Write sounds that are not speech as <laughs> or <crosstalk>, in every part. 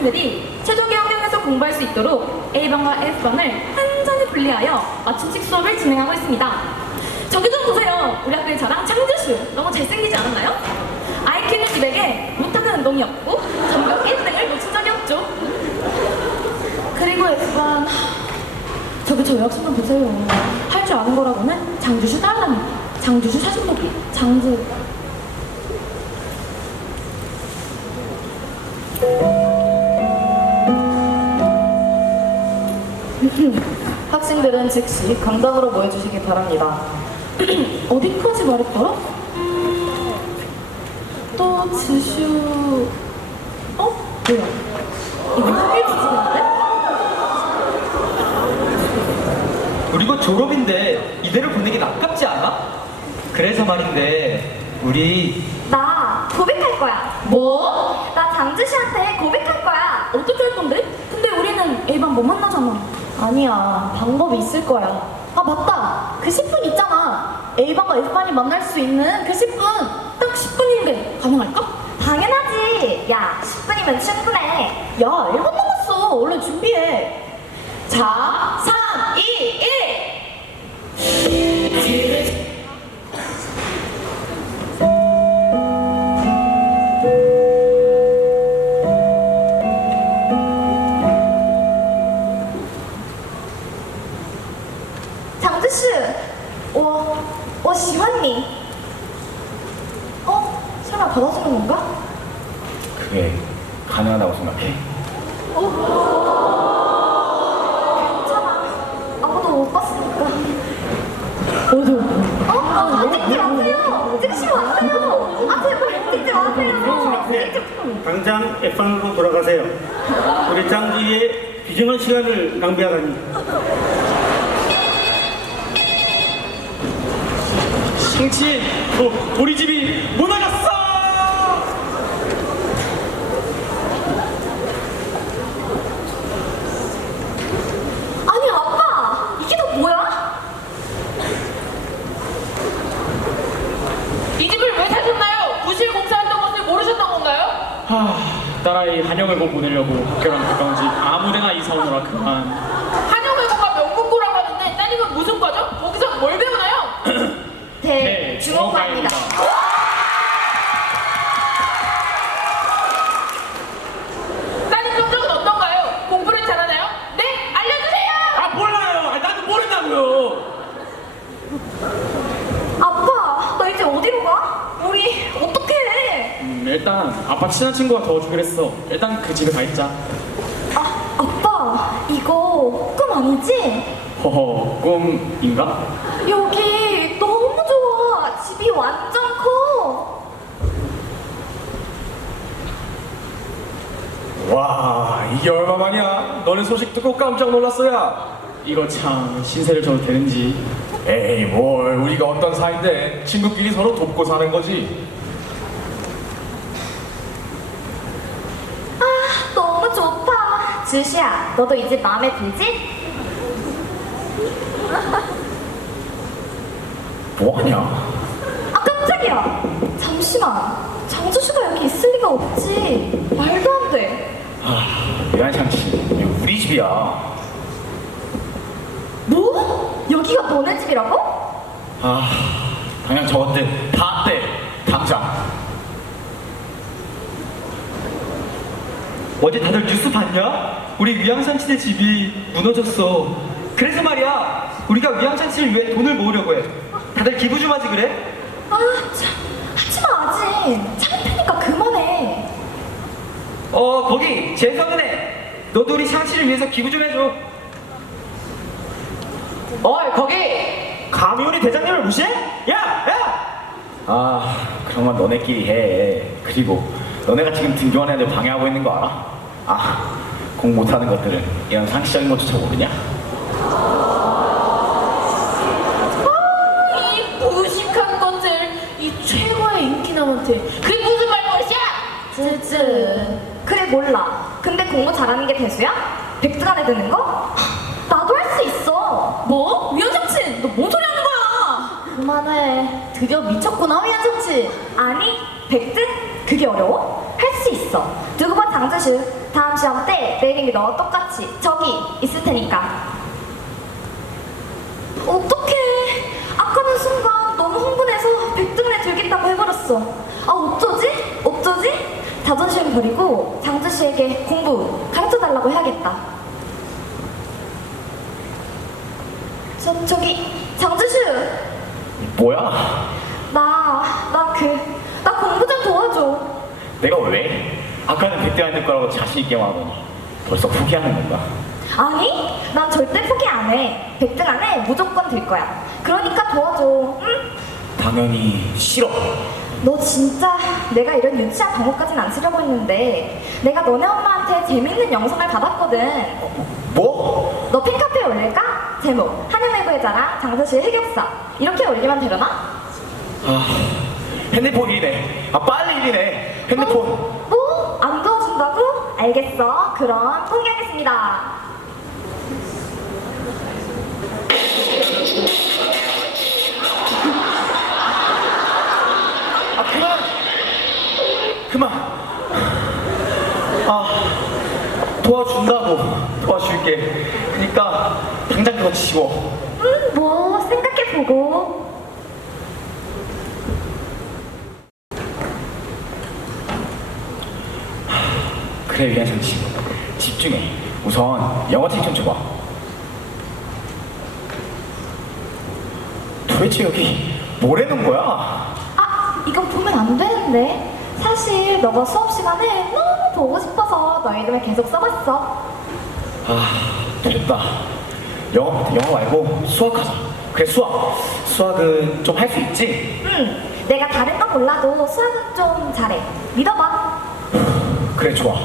학생들이 최적의 환경에서 공부할 수 있도록 A반과 F반을 완전히 분리하여 맞춤식 수업을 진행하고 있습니다. 저기 좀 보세요. 우리 학교의 자랑 장재수. 너무 잘생기지 않았나요? IQ는 200에 못하는 운동이 없고 전국 1등을 놓친 적이 없죠. 그리고 F반 저기 저 여학생 좀 보세요. 할 줄 아는 거라고는 장주슈 따라다니 장주슈 사진보기 장주 <clears throat> 학생들은 즉시 강당으로 모여주시기 바랍니다. <clears throat> 어디까지 말했더라? 또 지슈 어? 뭐야? 이거 학교 지시인데? 우리가 졸업인데 이대로 보내기 아깝지 않아? 그래서 말인데 우리 나 고백할 거야. 뭐? 나 장주 씨한테 고백할 거야. 어떻게 할 건데? 근데 우리는 A반 못 만나잖아. 아니야, 방법이 있을 거야. 아, 맞다! 그 10분 있잖아! A반과 F반이 만날 수 있는 그 10분! 딱 10분인데 가능할까? 당연하지. 야, 10분이면 충분해. 야, 1분 남았어! 얼른 준비해! 자, 3, 2, 1! 싱친 도, 우리 집이 무너졌어! 아니, 아빠. 이게 다 뭐야? 이 집을 왜 사셨나요? 부실 공사했던 것을 모르셨던 건가요? 하, 딸아이 한영을 고 보내려고 학교랑 가까운 집 아무데나 이사 오느라 그만. 한영외고가 명문고라고 하는데 따님은 무슨 과죠? 거기서 뭘 배우나요? 대, 주목합니다. 따님 성적은 어떤가요? 공부를 잘하나요? 네? 알려주세요! 아 몰라요. 아, 나도 모른다고요. 아빠, 나 이제 어디로 가? 우리 어떻게 해? 음, 일단 아빠 친한 친구가 도와주기로 했어. 일단 그 집에 가 있자. 아, 아빠, 이거 꿈 아니지? 허허 꿈인가? 여기 너무 좋아. 집이 완전 커. 와 이게 얼마만이야? 너는 소식 듣고 깜짝 놀랐어야. 이거 참 신세를 져도 되는지. 에이 뭘 우리가 어떤 사이인데 친구끼리 서로 돕고 사는 거지. 아, 너무 좋다. 주시야, 너도 이집 마음에 들지? 뭐하냐? 아, 깜짝이야. 잠시만. 장주슈가 여기 있을 리가 없지. 말도 안 돼. 미안 샹치 이거 우리 집이야. 뭐? 여기가 너네 집이라고? 아 당장 저것들 다 떼. 당장. 어제 다들 뉴스 봤냐? 우리 위양산치네 집이 무너졌어. 그래서 말이야 우리가 위양산치를 위해 돈을 모으려고 해. 다들 기부 좀 하지 그래? 아, 참. 하지 마, 아직. 어 거기 재성은혜 너도 우리 샹치를 위해서 기부 좀 해줘. 어이 거기 감히 우리 대장님을 무시해? 야 야! 아 그런 건 너네끼리 해. 그리고 너네가 지금 등교한 애들 방해하고 있는 거 알아? 아 공부 못하는 것들은 이런 상식적인 것조차 모르냐? 몰라. 근데 공부 잘하는 게 대수야? 백등 안에 드는 거? 나도 할 수 있어. 뭐? 위원장친! 너 뭔 소리 하는 거야? 그만해. 드디어 미쳤구나, 위안정치! 아니, 백등? 그게 어려워? 할 수 있어. 두고 봐 장주슈. 다음 시험 때내 이름이 너와 똑같이 저기 있을 테니까. 어떡해. 아까는 순간 너무 흥분해서 백등에 들겠다고 해버렸어. 아 어쩌지? 자존심 버리고 장주 씨에게 공부 가르쳐 달라고 해야겠다. 저, 저기 장주슈. 뭐야? 나, 나 그, 나 공부 좀 도와줘. 내가 왜? 아까는 100대 안될 거라고 자신 있게 말하더니 벌써 포기하는 건가? 아니, 난 절대 포기 안 해. 100등 안에 무조건 들 거야. 그러니까 도와줘. 응? 당연히 싫어. 너 진짜 내가 이런 유치한 방법까진 안 쓰려고 했는데 내가 너네 엄마한테 재밌는 영상을 받았거든. 뭐? 너 팬카페에 올릴까? 제목 한영외고의 자랑 장서실 흑역사 이렇게 올리면 되려나? 아, 핸드폰 일이네. 아, 빨리 일이네. 핸드폰. 뭐? 안 도와준다고? 알겠어. 그럼 포기하겠습니다. 도와준다고. 도와줄게. 그니까, 당장 그거 치워. 음, 뭐 생각해보고 그래, 위안상 씨. 집중해. 우선, 영어 책 좀 줘봐. 도대체 여기 뭘 해놓은 거야? 아 이거 보면 안 되는데 사실 너가 수업 시간에 너무 보고 싶어서 너 이름을 계속 써봤어 아, 됐다. 영어, 영어 말고 수학하자. 그래, 수학. 수학은 좀 할 수 있지? 응 내가 다른 건 몰라도 수학은 좀 잘해 믿어봐 그래, 좋아.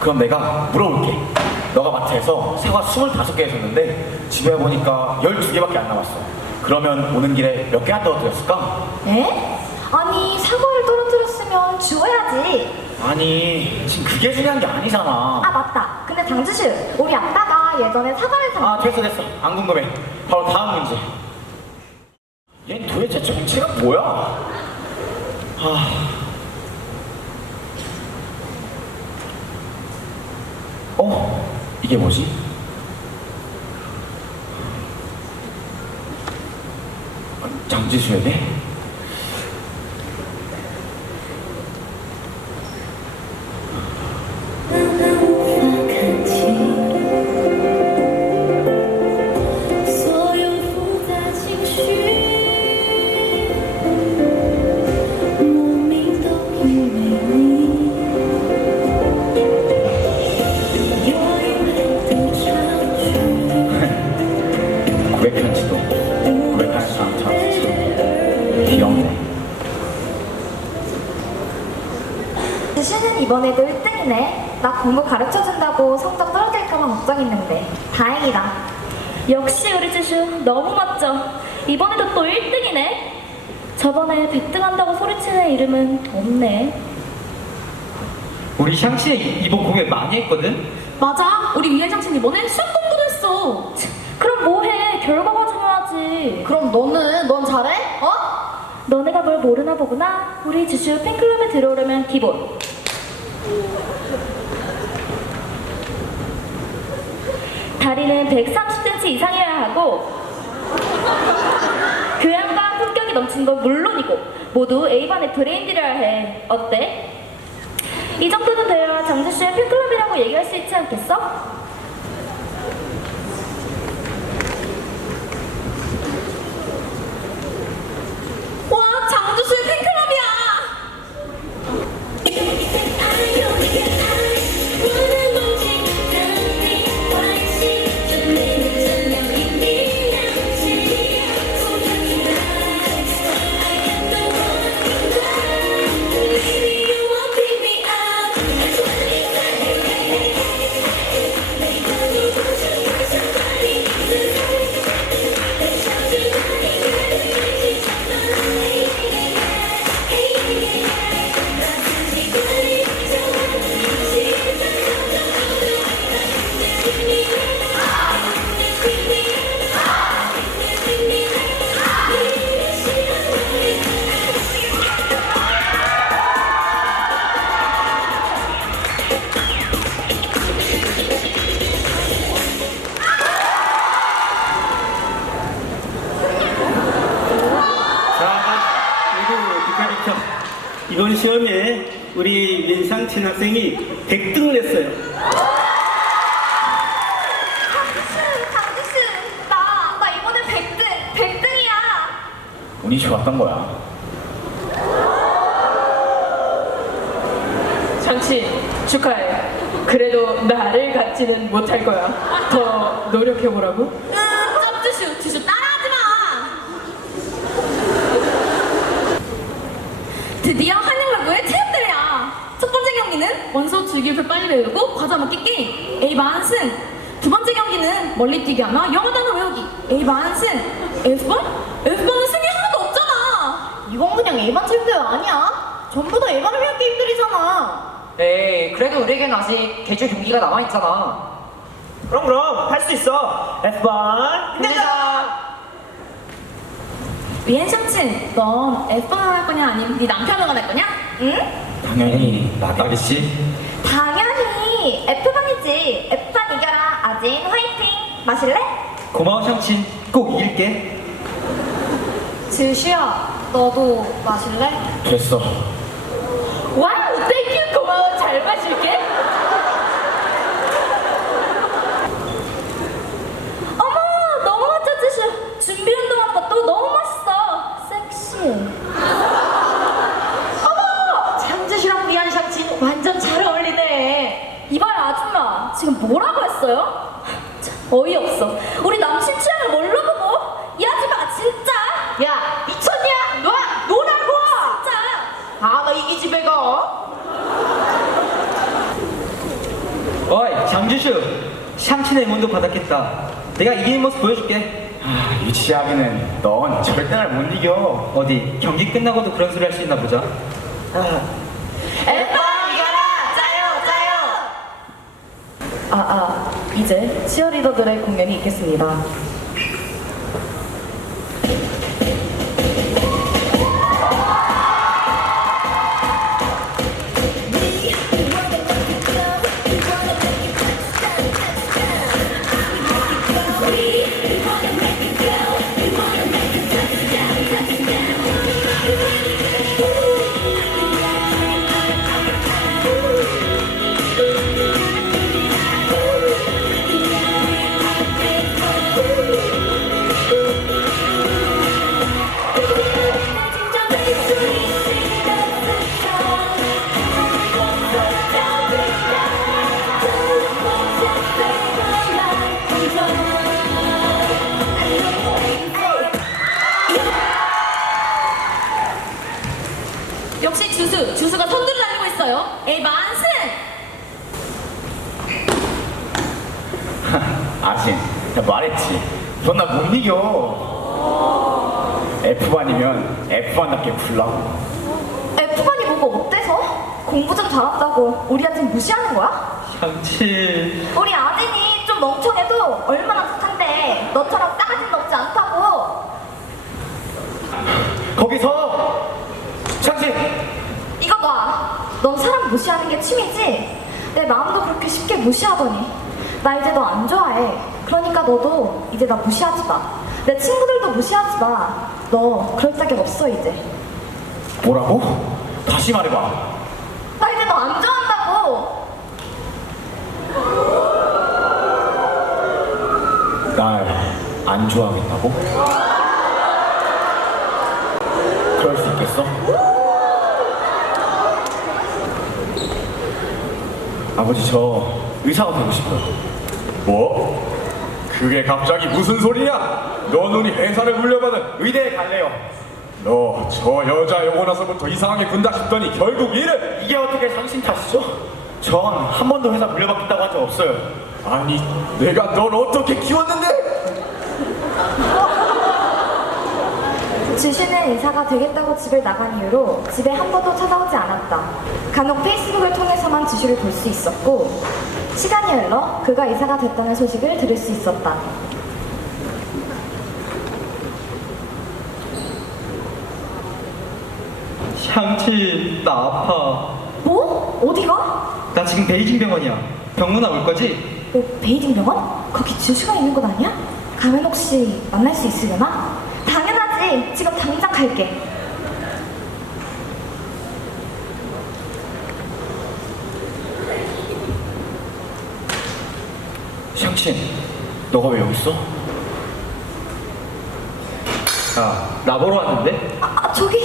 그럼 내가 물어볼게. 너가 마트에서 사과 25개 샀는데 집에 와보니까 12개밖에 안 남았어. 그러면 오는 길에 몇 개나 떨어뜨렸을까? 에? 아니 사과를 떨어뜨렸 으면 주워야지 아니, 지금 그게 중요한 게 아니잖아. 아 맞다 근데 장주슈 우리 아빠가 예전에 사과를 산 아, 됐어, 됐어. 안 궁금해. 바로 다음 문제. 얘 도대체 정체가 뭐야? 아. 어? 이게 뭐지? 장지수였네? 이번에도 1등이네 나 공부 가르쳐준다고 성적 떨어질까봐 걱정했는데 다행이다 역시 우리 지슈 너무 멋져. 이번에도 또 1등이네. 저번에 100등 한다고 소리치는 이름은 없네. 우리 샹치 이번 공연 많이 했거든? 맞아. 우리 위원장님 이번에 수학 공부도 했어. 참, 그럼 뭐해? 결과가 중요하지. 그럼 너는 넌 잘해? 어? 너네가 뭘 모르나 보구나. 우리 지슈 팬클럽에 들어오려면 기본. 다리는 130cm 이상이어야 하고 그 교양과 품격이 넘치는 건 물론이고 모두 A반의 브레인들이어야 해. 어때? 이 정도는 돼야 장재수의 팬클럽이라고 얘기할 수 있지 않겠어? 와 장주실 우리 민상친 학생이 100등을 했어요. 강지수, 나, 나 이번에 100등, 100등이야. 운이 좋았던 거야. 장치 축하해. 그래도 나를 갖지는 못할 거야. 더 노력해보라고. 응, 점프슛, 주슈 따라하지 마! 드디어 한영라고의 체육대회야! 첫 번째 줄기표 빨리 외우고 과자 먹기 게임 A 반 승! 두 번째 경기는 멀리 뛰기 하나 영어 단어 외우기 A 반 승! F번? F번은 승이 하나도 없잖아! 이건 그냥 일반 체육대회 아니야? 전부 다 일반을 위한 게임들이잖아. 에이 그래도 우리에겐 아직 개주 경기가 남아있잖아 그럼 그럼 할 수 있어. F1 힘내자. 위엔샹친, 넌 F번 할 거냐 아니면 네 남편을 할 거냐? 응? 당연히 나가겠지. 당연히 F반이지. F반 이겨라. 아진 화이팅. 마실래? 고마워 샹친. 꼭 이길게. 지슈야, 너도 마실래? 됐어. 와우, 땡큐 고마워. 잘 마실게. 어머, 너무 멋져, 지슈. 준비 운동한 것도 너무 멋있어. 섹시해. 장지슈랑 미안 샹친 완전 잘 어울리네. 이봐요, 아줌마. 지금 뭐라고 했어요? 참, 어이없어. 우리 남친 취향을 뭘로 보고? 이 아줌마가 진짜. 야, 미쳤냐? 너, 너라고! 진짜. 아, 너 이기 집에 가. 어이 장주슈. 샹친의 응원도 받았겠다. 내가 이기는 모습 보여줄게. 아, 유치하기는 넌 절대 날 못 이겨. 어디 경기 끝나고도 그런 소리 할 수 있나 보자. 아, 에빠 이겨라! 짜요, 짜요! 아, 아, 이제 치어리더들의 공연이 있겠습니다. 역시 주수, 주수가 선두를 달리고 있어요. 반 승! <laughs> 아신, 내가 말했지. 넌 나 못 이겨. F반이면 F1답게 불라고. F반이 뭐가 어때서? 공부 좀 잘한다고 우리 아진 무시하는 거야? 샹친. 우리 아진이 좀 멍청해도 얼마나 착한데 너처럼 싸가지는 없지 않다고 거기서 창신 이거 봐. 넌 사람 무시하는 게 취미지? 내 마음도 그렇게 쉽게 무시하더니 나 이제 너 안 좋아해. 그러니까 너도 이제 나 무시하지 마. 내 친구들도 무시하지 마. 너 그럴 자격 없어 이제. 뭐라고? 다시 말해봐. 나 이제 너 안 좋아한다고. 날 안 좋아하겠다고? 아버지 저 의사가 되고 싶어요. 뭐? 그게 갑자기 무슨 소리냐? 너 눈이 회사를 물려받은 의대에 갈래요. 너 저 여자 오고 나서부터 이상하게 군다 싶더니 결국 이래 이게 어떻게 당신 탓이죠? 전 한 번도 회사 물려받겠다고 한 적 없어요. 아니 내가 널 어떻게 키웠는데 지슈는 의사가 되겠다고 집을 나간 이후로 집에 한 번도 찾아오지 않았다. 간혹 페이스북을 통해서만 지슈를 볼 수 있었고 시간이 흘러 그가 의사가 됐다는 소식을 들을 수 있었다. 샹친 나 아파. 뭐? 어디가? 나 지금 베이징 병원이야. 병문안 올 거지? 뭐 베이징 병원? 거기 지슈가 있는 곳 아니야? 가면 혹시 만날 수 있으려나? 지금 당장 갈게. 상친, 너가 왜 여기 있어? 야, 나 보러 왔는데? 아, 아 저기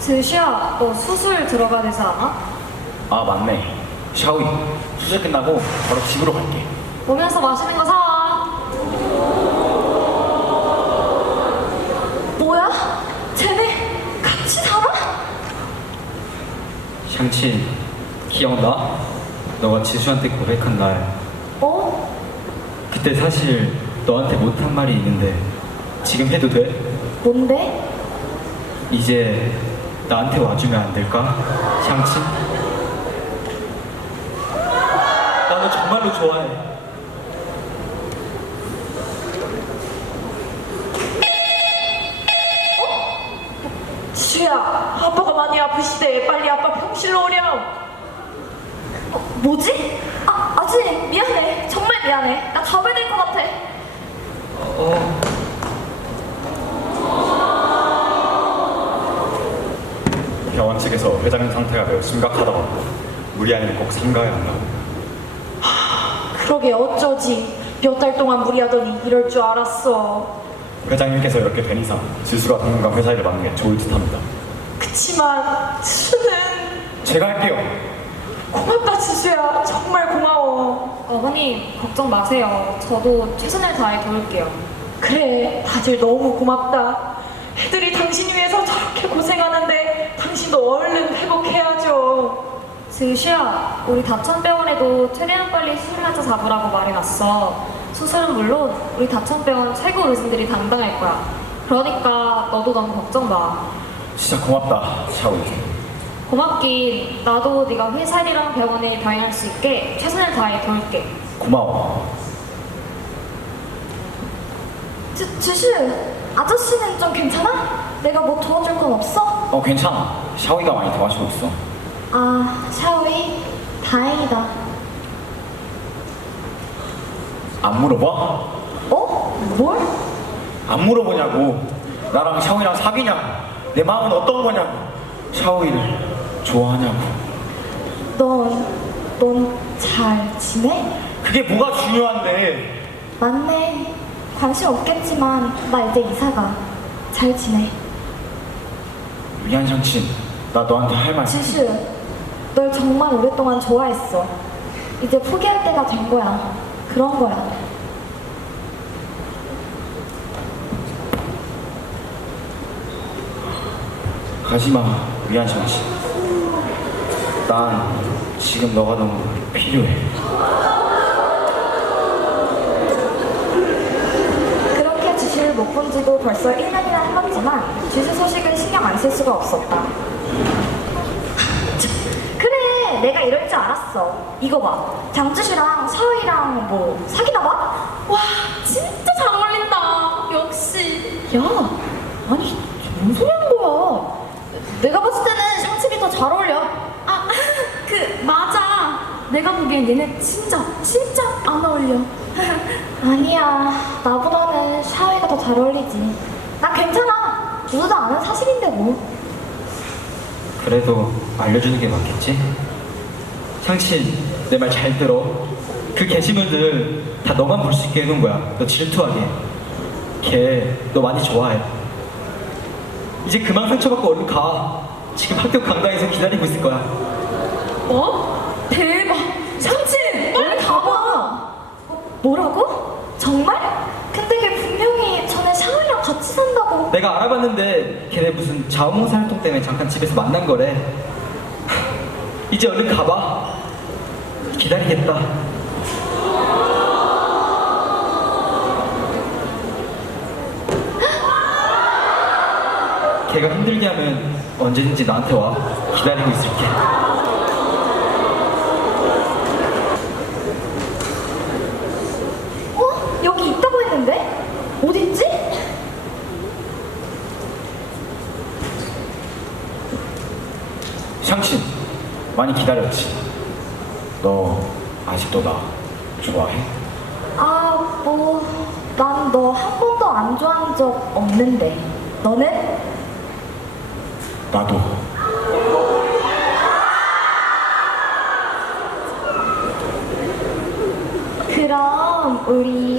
제시야 너 수술 들어가야 되지 않아? 아, 맞네. 샤오이, 수술 끝나고 바로 집으로 갈게. 오면서 맛있는 거 사. 샹친, 기억나? 너가 지수한테 고백한 날. 어? 그때 사실 너한테 못한 말이 있는데 지금 해도 돼? 뭔데? 이제 나한테 와주면 안 될까? 샹친? 나너 정말로 좋아해. 지수야, 아빠가 많이 아프시대. 빨리 아빠 병실로 오렴. 뭐지? 아, 아직 미안해. 정말 미안해. 나 가봐야 될 것 같아. 어, 병원 측에서 회장님 상태가 매우 심각하다고 하고 무리 아니면 꼭 상가에 한다고 그러게 어쩌지. 몇 달 동안 무리하더니 이럴 줄 알았어. 회장님께서 이렇게 된 이상 지수가 당분간 회사 일을 맡는 게 좋을 듯합니다 그치만 지수는 제가 할게요. 고맙다 지수야. 정말 고마워. 어머니, 걱정 마세요. 저도 최선을 다해 도울게요. 그래, 다들 너무 고맙다. 애들이 당신 위해서 저렇게 고생하는데 당신도 얼른 회복해야죠. 스시야, 우리 다천병원에도 최대한 빨리 수술하자 잡으라고 말해놨어. 수술은 물론 우리 다천병원 최고 의사들이 담당할 거야. 그러니까 너도 너무 걱정 마. 진짜 고맙다, 샤오이. 고맙긴 나도 네가 회사 일이랑 병원 일 병행할 수 있게 최선을 다해 도울게. 고마워. 지, 지수, 아저씨는 좀 괜찮아? 내가 뭐 도와줄 건 없어? 어 괜찮아. 샤오이가 많이 도와주고 있어. 아, 샤오이, 다행이다. 안 물어봐? 어? 뭘? 안 물어보냐고. 나랑 샤오이랑 사귀냐고. 내 마음은 어떤 거냐고. 샤오이를 좋아하냐고. 넌, 넌잘 지내? 그게 뭐가 중요한데. 맞네. 관심 없겠지만 나 이제 이사가. 잘 지내. 미안 샹친. 나 너한테 할 말. 지수, 널 정말 오랫동안 좋아했어. 이제 포기할 때가 된 거야. 그런 거야. 가지마. 미안 샹친. 난 지금 너가 너무 필요해. 그렇게 지수를 못 본 지도 벌써 1년이나 흘렀지만 지수 소식을 신경 안 쓸 수가 없었다. 내가 이럴 줄 알았어. 이거 봐. 장지수랑 서희랑 뭐 사귀나 봐? 와, 진짜 잘 어울린다. 역시. 야, 아니 뭔 소리 하는 거야? 내가 봤을 때는 샹칠이 더 잘 어울려. 아, <laughs> 그, 맞아. 내가 보기엔 얘네 진짜, 진짜 안 어울려. <laughs> 아니야. 나보다는 샤오이가 더 잘 어울리지. 나 괜찮아. 누구도 아는 사실인데 뭐. 그래도 알려주는 게 맞겠지? 샹친, 내말 잘 들어. 그 게시물들 다 너만 볼 수 있게 해놓은 거야. 너 질투하게. 걔 너 많이 좋아해. 이제 그만 상처받고 얼른 가. 지금 학교 강당에서 기다리고 있을 거야. 어? 대박. 상친, 빨리 가봐. 뭐라고? 정말? 근데 걔 분명히 전에 샤오이랑 같이 산다고. 내가 알아봤는데 걔네 무슨 자원봉사 활동 때문에 잠깐 집에서 만난 거래. 이제 얼른 가봐. 기다리겠다. 걔가 힘들게 하면 언제든지 나한테 와. 기다리고 있을게. 어? 여기 있다고 했는데? 어딨지? 샹친. 많이 기다렸지. 너 아직도 나 좋아해? 아, 뭐, 난 너 한 번도 안 좋아한 적 없는데. 너는? 나도. 그럼 우리